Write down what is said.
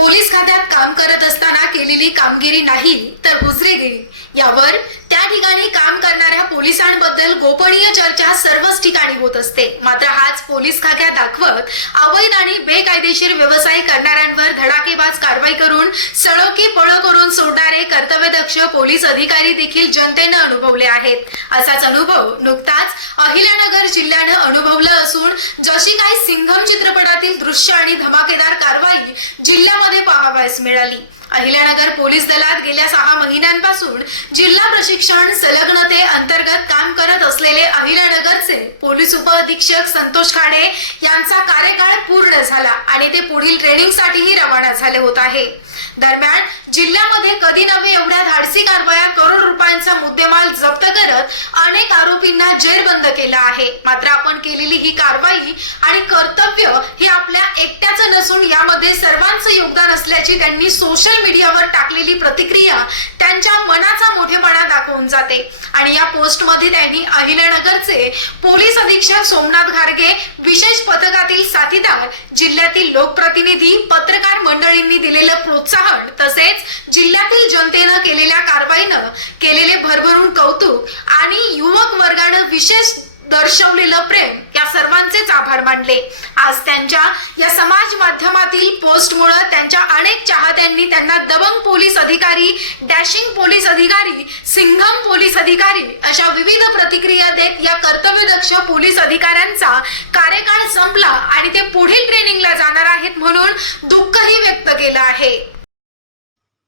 Police खात्यात काम करत असताना केलेली कामगिरी नाही तर हुजरेगिरी यावर त्या ठिकाणी काम करणाऱ्या पोलिसांबद्दल गोपनीय चर्चा सर्वच ठिकाणी होत असते. मात्र हाच पोलीस खात्यात दाखवत अवैध आणि बेकायदेशीर व्यवस्था करणाऱ्यांवर कारवाई करून सळोकी पळ करून सोडणारे कर्तव्यदक्ष पोलीस अधिकारी देखील जनतेनं अनुभवले आहेत. असाच अनुभव नुकताच अहिल्यानगर जिल्ह्यानं अनुभवलं असून जशी काय सिंघम चित्रपटातील दृश्य आणि धमाकेदार कारवाई जिल्ह्यामध्ये पाहावयास मिळाली. अहिल्यानगर पोलीस दलात गेल्या सहा असून जिल्हा प्रशिक्षण संलग्नते अंतर्गत काम करत असलेले अहिल्यानगरचे पोलीस उपअधीक्षक संतोष खाडे यांचा कार्यकाळ पूर्ण झाला आणि ते पुढील ट्रेनिंगसाठीही रवाना झाले होत आहे. दरम्यान जिल्ह्यामध्ये कधी नव्हे एवढ्या धाडसी कारवाया करोड रुपयांचा मुद्देमाल जप्त करत अनेक आरोपींना जेरबंद केला आहे. मात्र आपण केलेली ही कारवाई आणि कर्तव्य हे आपल्या एकट्याचं नसून यामध्ये सर्वांचं योगदान असल्याची त्यांनी सोशल मीडियावर टाकलेली प्रतिक्रिया त्यांच्या मनाचा मोठेपणा दाखवून जाते. आणि या पोस्टमध्ये त्यांनी अहिल्यानगरचे पोलीस अधीक्षक सोमनाथ घारगे विशेष पथकातील साथीदार जिल्ह्यातील लोकप्रतिनिधी पत्रकार मंडळींनी दिलेलं प्रोत्साहन तसेच जिल्ह्यातील जनतेनं केलेल्या कारवाईनं केलेले भरभरून कौतुक आणि युवक वर्गानं विशेष दर्शवलेलं प्रेम या सर्वांचेच आभार मानले. आज त्यांच्या या समाज माध्यमातील पोस्टमुळे त्यांच्या अनेक चाहत्यांनी त्यांना दबंग पोलीस अधिकारी डॅशिंग पोलीस अधिकारी सिंघम पोलीस अधिकारी अशा विविध प्रतिक्रिया देत या कर्तव्यदक्ष पोलीस अधिकाऱ्यांचा कार्यकाळ संपला आणि ते पुढील ट्रेनिंगला जाणार आहेत म्हणून दुःखही व्यक्त केलं आहे.